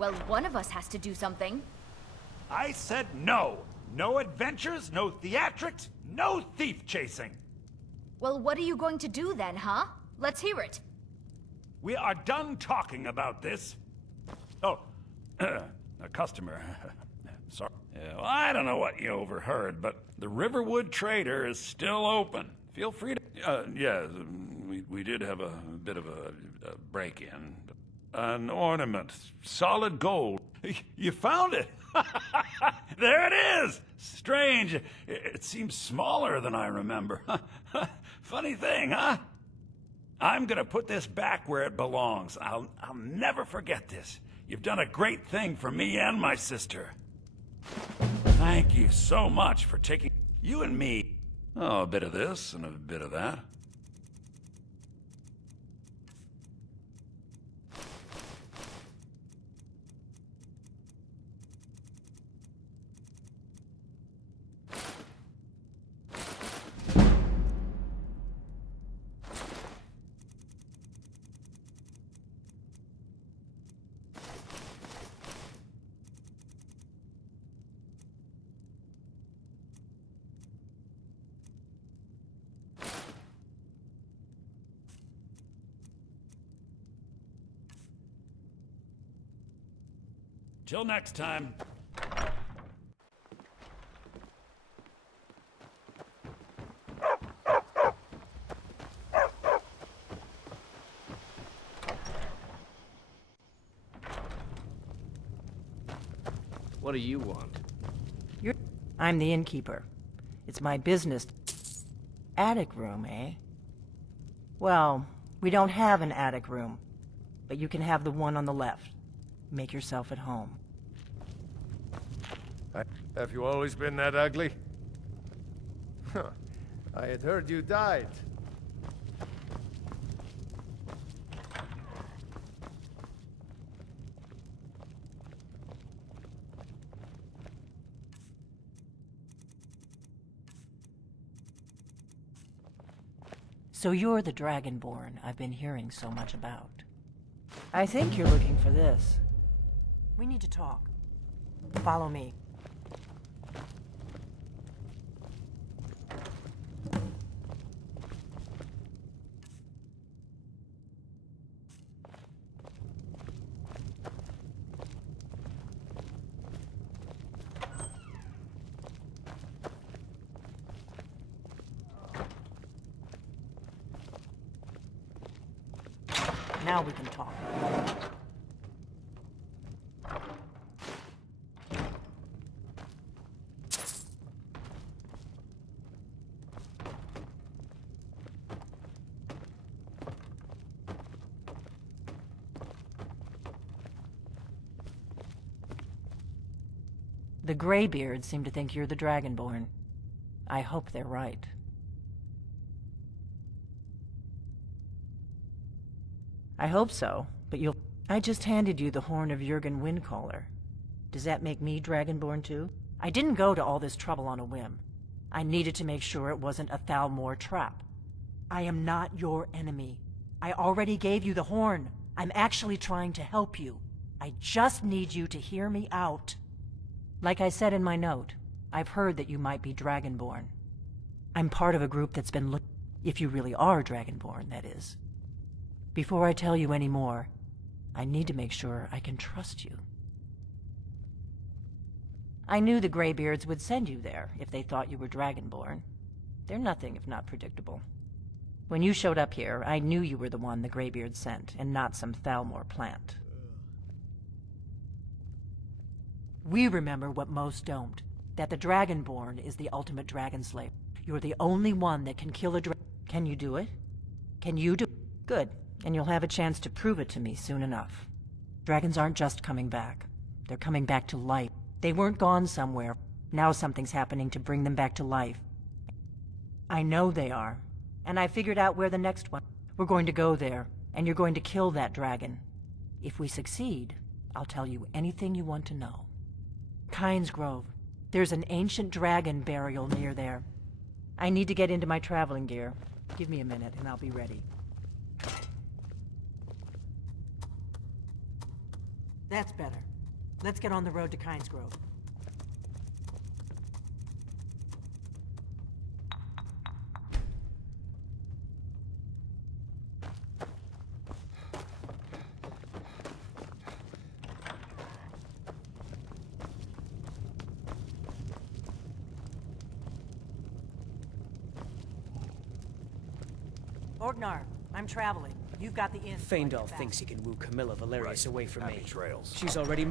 Well, one of us has to do something. I said no. No adventures, no theatrics, no thief chasing. Well, what are you going to do then, huh? Let's hear it. We are done talking about this. Oh, a customer. Sorry. Yeah, well, I don't know what you overheard, but the Riverwood Trader is still open. Feel free to... yeah, we did have a bit of a break-in. An ornament, solid gold. You found it! There it is! Strange. It seems smaller than I remember. Funny thing, huh? I'm gonna put this back where it belongs. I'll never forget this. You've done a great thing for me and my sister. Thank you so much for taking you and me. Oh, a bit of this and a bit of that. Till next time. What do you want? I'm the innkeeper. It's my business. Attic room, eh? Well, we don't have an attic room, but you can have the one on the left. Make yourself at home. Have you always been that ugly? Huh. I had heard you died. So you're the Dragonborn I've been hearing so much about. I think you're looking for this. We need to talk. Follow me. Now we can talk. The Greybeards seem to think you're the Dragonborn. I hope they're right. I hope so, but you'll... I just handed you the horn of Jurgen Windcaller. Does that make me Dragonborn too? I didn't go to all this trouble on a whim. I needed to make sure it wasn't a Thalmor trap. I am not your enemy. I already gave you the horn. I'm actually trying to help you. I just need you to hear me out. Like I said in my note, I've heard that you might be Dragonborn. I'm part of a group that's been if you really are Dragonborn, that is. Before I tell you any more, I need to make sure I can trust you. I knew the Greybeards would send you there if they thought you were Dragonborn. They're nothing if not predictable. When you showed up here, I knew you were the one the Greybeards sent, and not some Thalmor plant. We remember what most don't, that the Dragonborn is the ultimate dragon slayer. You're the only one that can kill a dragon. Can you do it? Can you do it? Good, and you'll have a chance to prove it to me soon enough. Dragons aren't just coming back. They're coming back to life. They weren't gone somewhere. Now something's happening to bring them back to life. I know they are, and I figured out where the next one. We're going to go there, and you're going to kill that dragon. If we succeed, I'll tell you anything you want to know. Kynes Grove. There's an ancient dragon burial near there. I need to get into my traveling gear. Give me a minute and I'll be ready. That's better. Let's get on the road to Kynesgrove. Orgnar, I'm traveling. You've got the inn. Faendal thinks he can woo Camilla Valerius away from Happy me. trails. She's already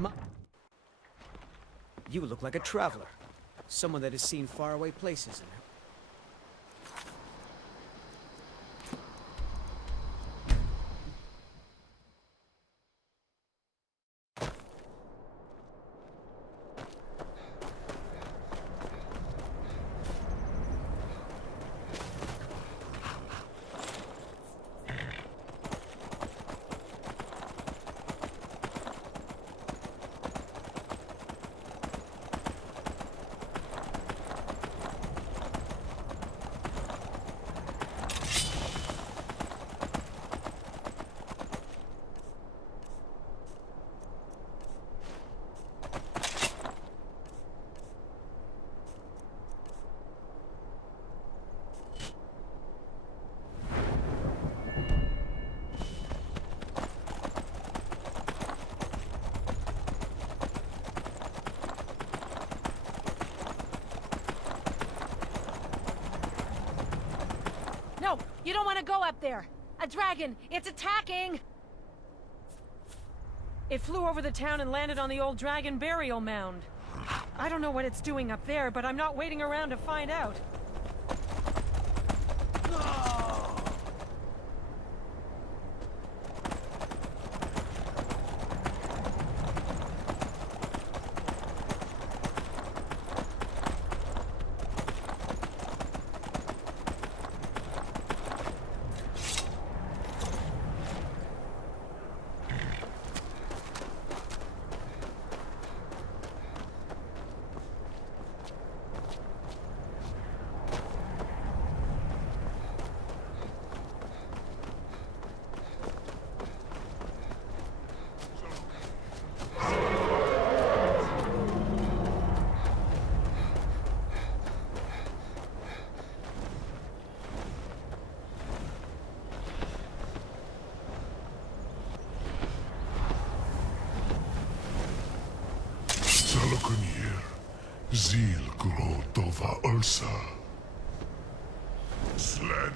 You look like a traveler. Someone that has seen faraway places and... No, you don't want to go up there. A dragon, it's attacking! It flew over the town and landed on the old dragon burial mound. I don't know what it's doing up there, but I'm not waiting around to find out. Salokunir, Zil Gro Dova Ulsa. Slen,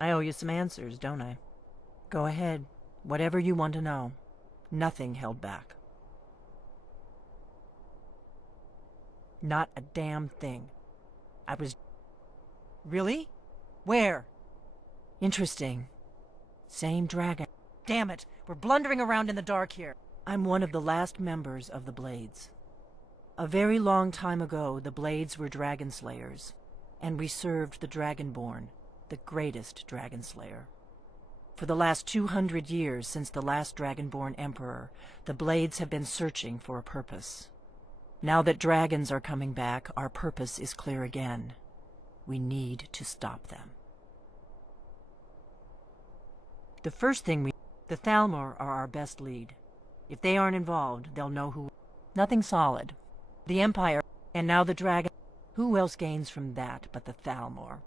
I owe you some answers, don't I? Go ahead. Whatever you want to know. Nothing held back. Not a damn thing. I was... Really? Where? Interesting. Same dragon. Damn it! We're blundering around in the dark here. I'm one of the last members of the Blades. A very long time ago, the Blades were dragon slayers, and we served the Dragonborn, the greatest dragon slayer. For the last 200 years since the last Dragonborn Emperor, the Blades have been searching for a purpose. Now that dragons are coming back, our purpose is clear again. We need to stop them. The first thing the Thalmor are our best lead. If they aren't involved, they'll know who... Nothing solid. The Empire, and now the dragon... Who else gains from that but the Thalmor?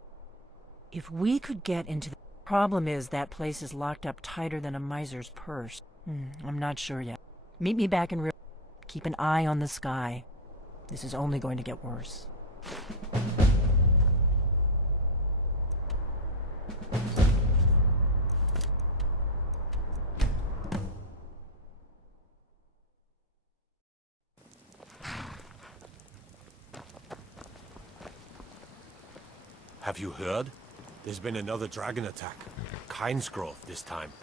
If we could get into the Problem is, that place is locked up tighter than a miser's purse. I'm not sure yet. Meet me back in real... Keep an eye on the sky. This is only going to get worse. Have you heard? There's been another dragon attack. Kynesgrove this time.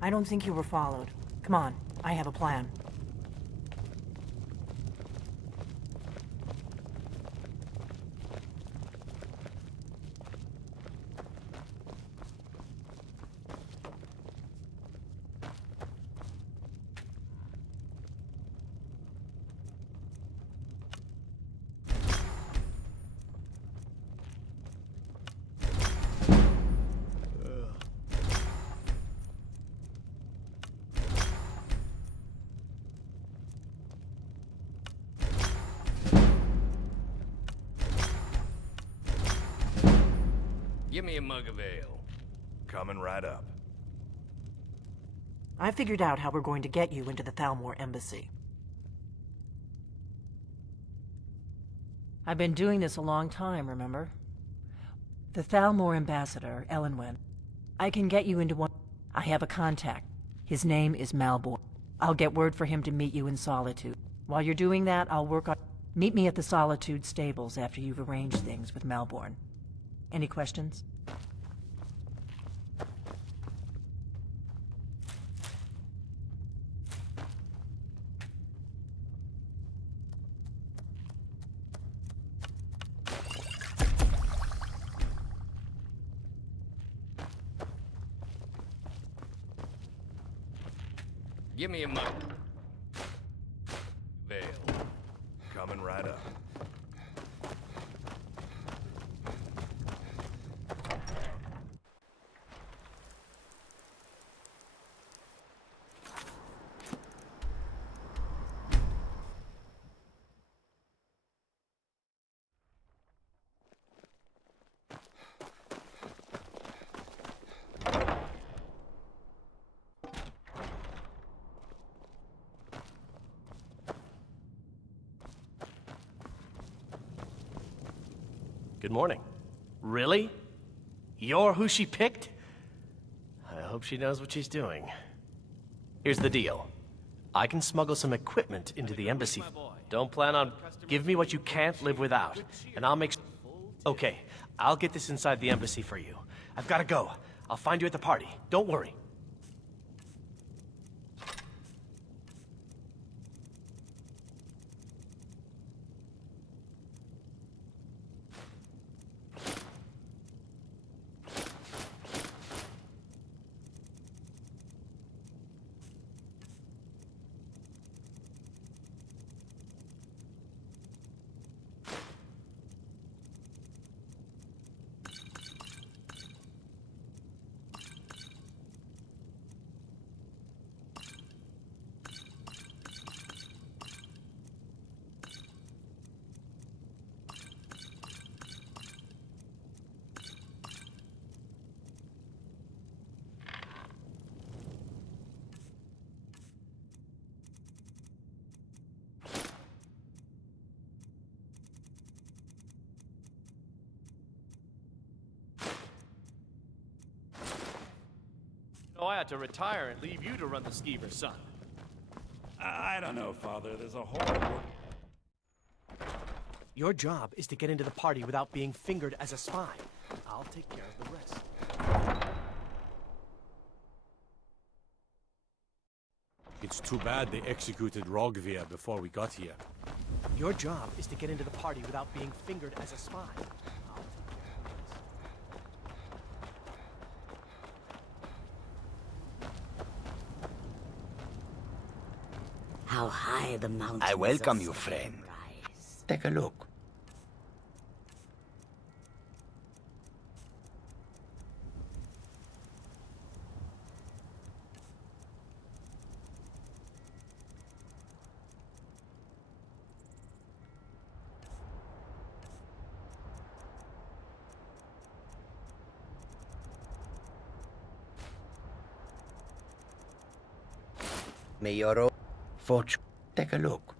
I don't think you were followed. Come on, I have a plan. Give me a mug of ale. Coming right up. I figured out how we're going to get you into the Thalmor embassy. I've been doing this a long time, remember? The Thalmor ambassador, Elenwen. I can get you into one... I have a contact. His name is Malborn. I'll get word for him to meet you in Solitude. While you're doing that, I'll work on... Meet me at the Solitude stables after you've arranged things with Malborn. Any questions? Give me a mug. Ale. Coming right up. Good morning. Really? You're who she picked? I hope she knows what she's doing. Here's the deal. I can smuggle some equipment into the embassy. Don't plan on... Give me what you can't live without, and I'll make... Okay, I'll get this inside the embassy for you. I've gotta go. I'll find you at the party. Don't worry. Oh, I had to retire and leave you to run the skeever, son. I don't know, Father. There's a whole... Your job is to get into the party without being fingered as a spy. I'll take care of the rest. It's too bad they executed Rogvir before we got here. Your job is to get into the party without being fingered as a spy. I'll take care of the rest. How high the mountains I welcome of you, Skyrim friend. rise. Take a look. May your fortune take a look.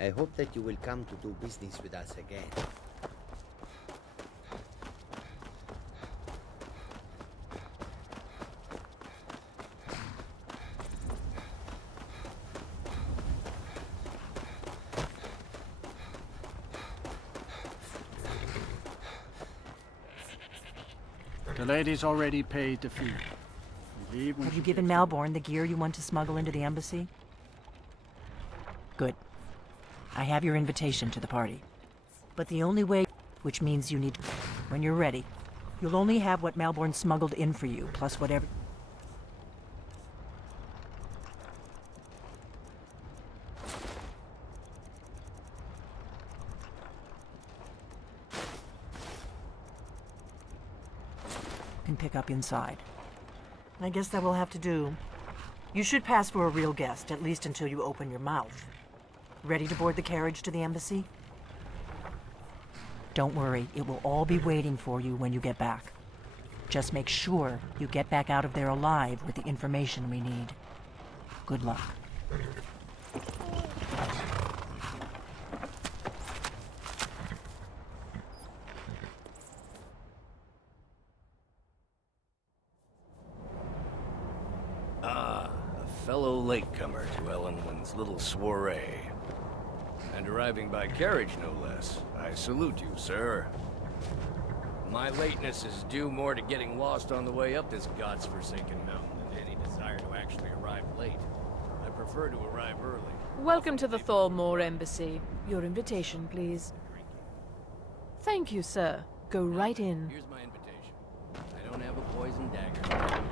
I hope that you will come to do business with us again. The lady's already paid the fee. Have you given Malborn the gear you want to smuggle into the embassy? Good. I have your invitation to the party. But the only way, which means you need, when you're ready, you'll only have what Malborn smuggled in for you, plus whatever. Can pick up inside. I guess that will have to do. You should pass for a real guest, at least until you open your mouth. Ready to board the carriage to the embassy? Don't worry, it will all be waiting for you when you get back. Just make sure you get back out of there alive with the information we need. Good luck. A fellow latecomer to Ellenwood's little soiree. And arriving by carriage, no less. I salute you, sir. My lateness is due more to getting lost on the way up this god's-forsaken mountain than any desire to actually arrive late. I prefer to arrive early. Welcome to the Thormore Embassy. Your invitation, please. Thank you, sir. Go right in. Here's my invitation. I don't have a poison dagger.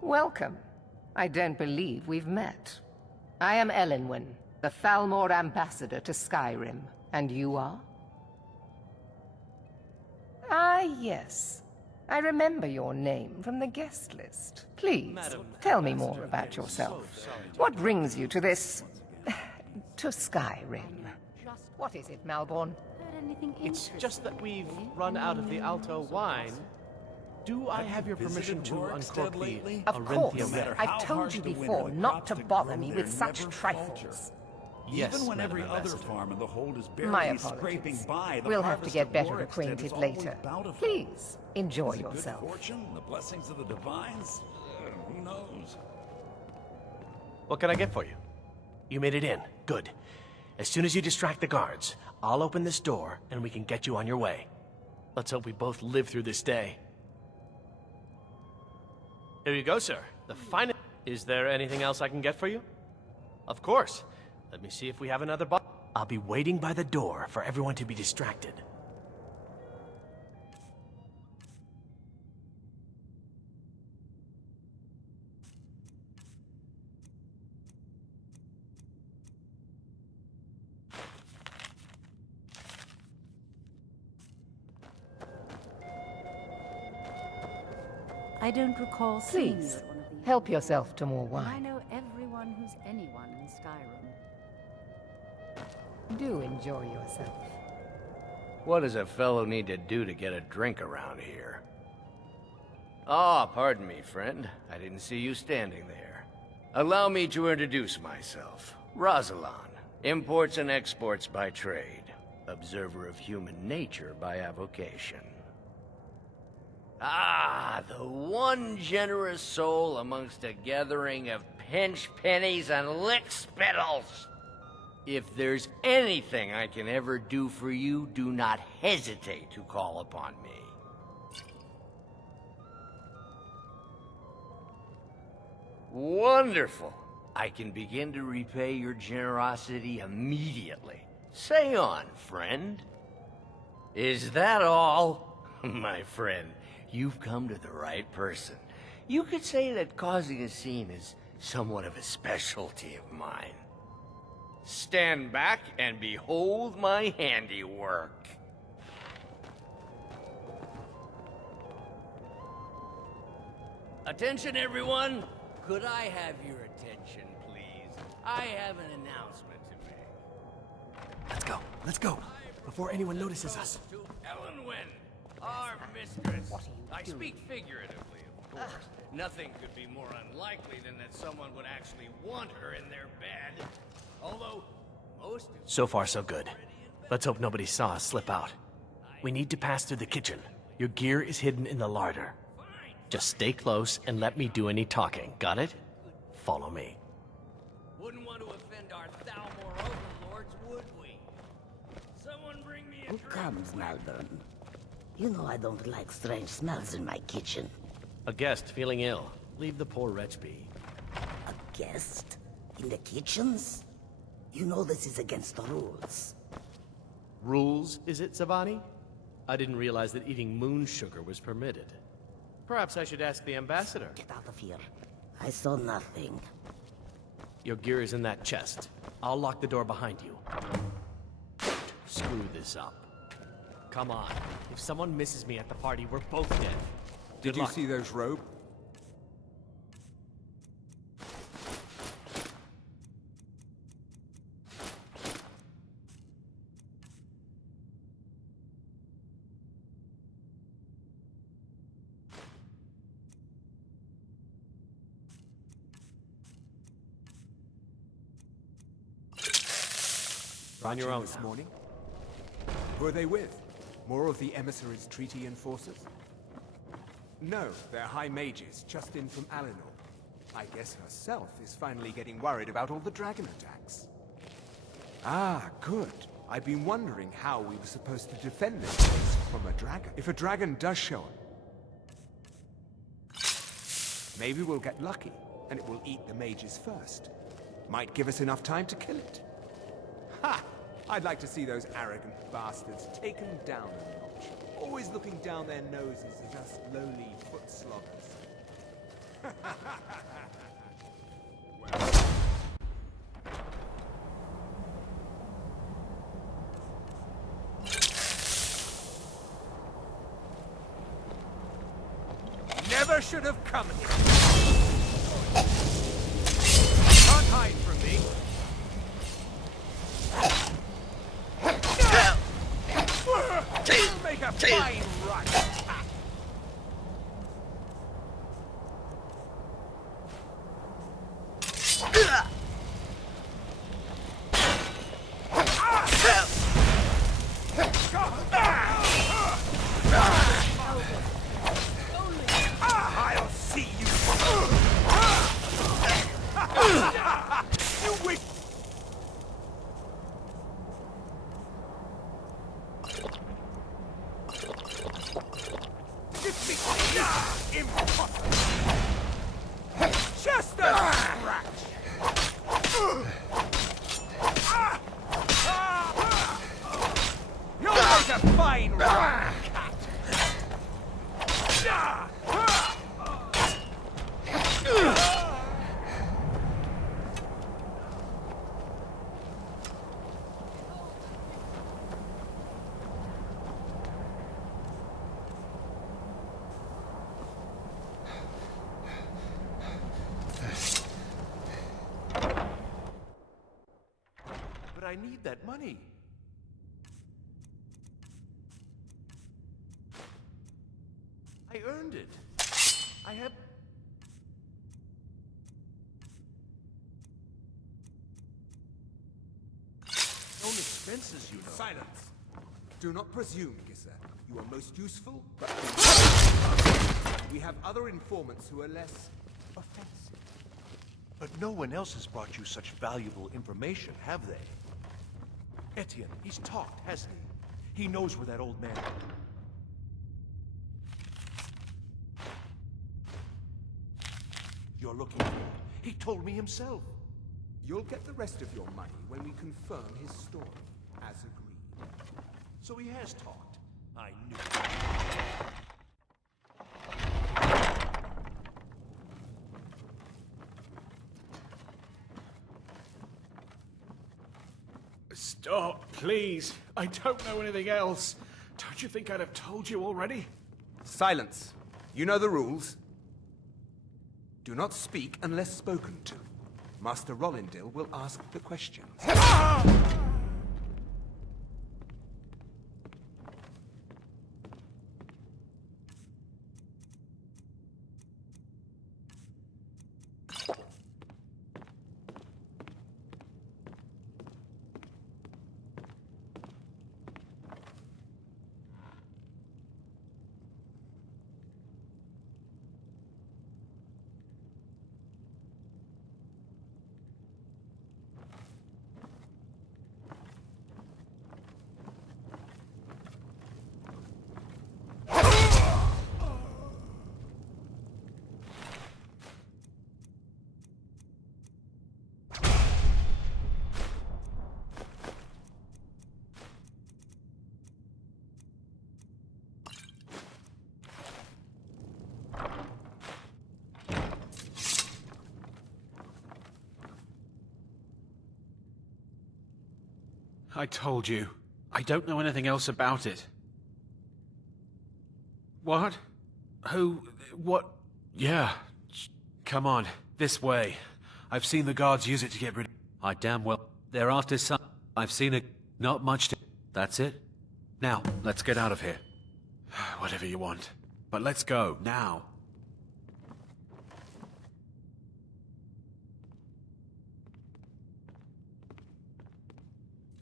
Welcome. I don't believe we've met. I am Elenwen, the Thalmor ambassador to Skyrim. And you are? Ah, yes. I remember your name from the guest list. Please, tell me more about yourself. What brings you to this... to Skyrim? What is it, Malborn? It's just that we've run out of the Alto wine. Do I have your permission to uncork the Of course. Arinthia? I've told you before not to bother me with such trifles. Yes, Even when Madam every other Ambassador. farm in the hold is My barely scraping apologies. by, the We'll have to harvest get of better Gorikstead acquainted is always later. bountiful. Please, enjoy Is it yourself. Good fortune, the blessings of the divines. Who knows? What can I get for you? You made it in. Good. As soon as you distract the guards, I'll open this door and we can get you on your way. Let's hope we both live through this day. Here you go, sir. The finest. Is there anything else I can get for you? Of course. Let me see if we have another bottle. I'll be waiting by the door for everyone to be distracted. I don't recall seeing you Please, at one of these. help yourself to more I wine. know everyone who's anyone in Skyrim. Do enjoy yourself. What does a fellow need to do to get a drink around here? Ah, pardon me, friend. I didn't see you standing there. Allow me to introduce myself. Rosalind, imports and exports by trade. Observer of human nature by avocation. Ah, the one generous soul amongst a gathering of pinch pennies and lick spittles. If there's anything I can ever do for you, do not hesitate to call upon me. Wonderful. I can begin to repay your generosity immediately. Say on, friend. Is that all? My friend, you've come to the right person. You could say that causing a scene is somewhat of a specialty of mine. Stand back and behold my handiwork. Attention, everyone. Could I have your attention, please? I have an announcement to make. Let's go, before anyone notices us. To Ellenwyn, our mistress. I speak figuratively, of course. Nothing could be more unlikely than that someone would actually want her in their bed. Although, most... So far, so good. Let's hope nobody saw us slip out. We need to pass through the kitchen. Your gear is hidden in the larder. Just stay close and let me do any talking. Got it? Follow me. Wouldn't want to offend our Thalmor overlords, would we? Someone bring me a Who drink. comes, Malvern? You know I don't like strange smells in my kitchen. A guest feeling ill. Leave the poor wretch be. A guest? In the kitchens? You know this is against the rules. Rules, is it, Savani? I didn't realize that eating moon sugar was permitted. Perhaps I should ask the ambassador. Get out of here. I saw nothing. Your gear is in that chest. I'll lock the door behind you. Screw this up. Come on. If someone misses me at the party, we're both dead. Did you see those robes? On your own this now. morning. Who are they with? More of the emissaries' treaty enforcers? No, they're high mages, just in from Alinor. I guess herself is finally getting worried about all the dragon attacks. Ah, good. I've been wondering how we were supposed to defend this place from a dragon. If a dragon does show up, maybe we'll get lucky, and it will eat the mages first. Might give us enough time to kill it. Ha! I'd like to see those arrogant bastards taken down a notch. Always looking down their noses at us lowly foot sloggers. Never should have come here. Can't hide from me. Make a fine rush. I'll see you. You wish. I need that money. I earned it. I have... own expenses, you know. Silence! Do not presume, Gisser. You are most useful, but... we have other informants who are less offensive. But no one else has brought you such valuable information, have they? Etienne, he's talked, hasn't he? He knows where that old man... you're looking for. He told me himself. You'll get the rest of your money when we confirm his story, as agreed. So he has talked. I knew it. Stop, please. I don't know anything else. Don't you think I'd have told you already? Silence. You know the rules. Do not speak unless spoken to. Master Rollindil will ask the questions. I told you. I don't know anything else about it. What? Who? What? Yeah. Come on. This way. I've seen the guards use it to get rid of... I damn well... They're after some... I've seen it. Not much to... That's it? Now, let's get out of here. Whatever you want. But let's go, now.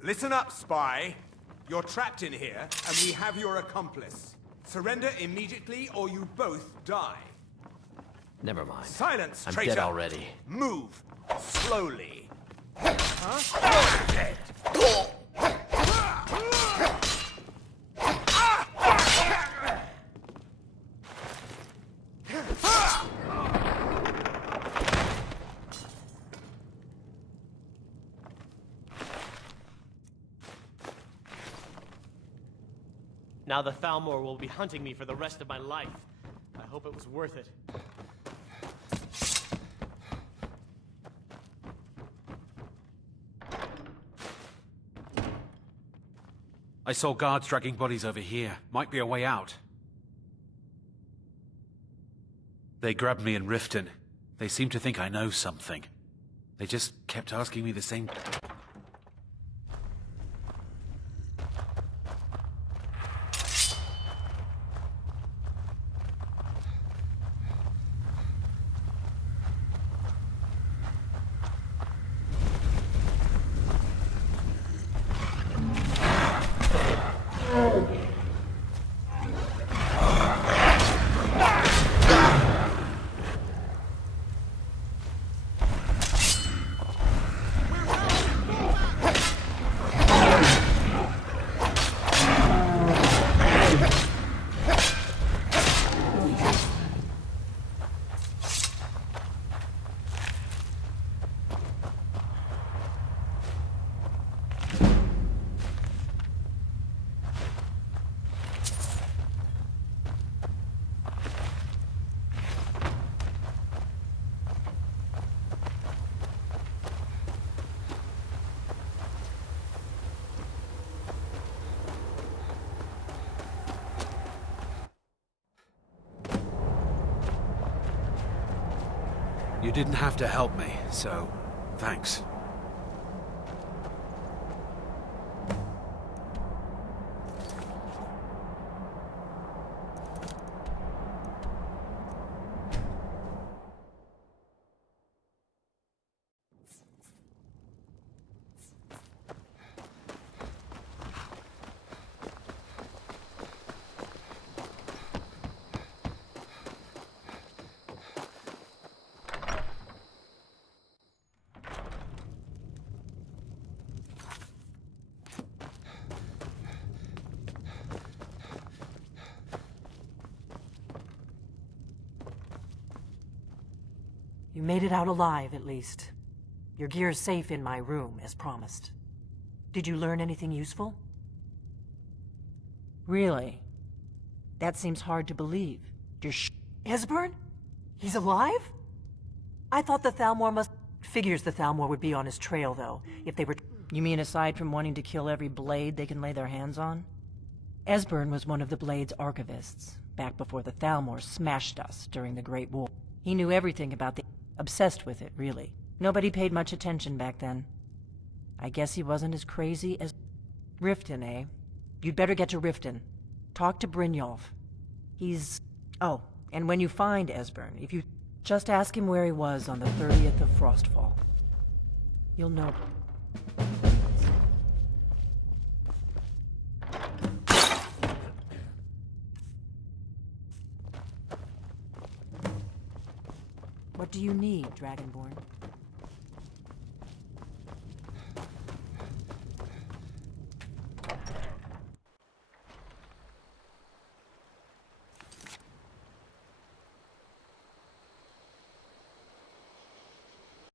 Listen up, spy. You're trapped in here, and we have your accomplice. Surrender immediately, or you both die. Never mind. Silence, I'm traitor! dead already. Move. Slowly. Huh? Dead. Now the Thalmor will be hunting me for the rest of my life. I hope it was worth it. I saw guards dragging bodies over here. Might be a way out. They grabbed me in Riften. They seem to think I know something. They just kept asking me the same... You didn't have to help me, so thanks. You made it out alive, at least. Your gear's safe in my room, as promised. Did you learn anything useful? Really? That seems hard to believe. Esbern? He's alive? I thought the Thalmor must... Figures the Thalmor would be on his trail, though, if they were... You mean aside from wanting to kill every blade they can lay their hands on? Esbern was one of the Blade's archivists, back before the Thalmor smashed us during the Great War. He knew everything about the... Obsessed with it, really. Nobody paid much attention back then. I guess he wasn't as crazy as... Riften, eh? You'd better get to Riften. Talk to Brynjolf. He's... Oh, and when you find Esbern, if you... Just ask him where he was on the 30th of Frostfall. You'll know. What do you need, Dragonborn?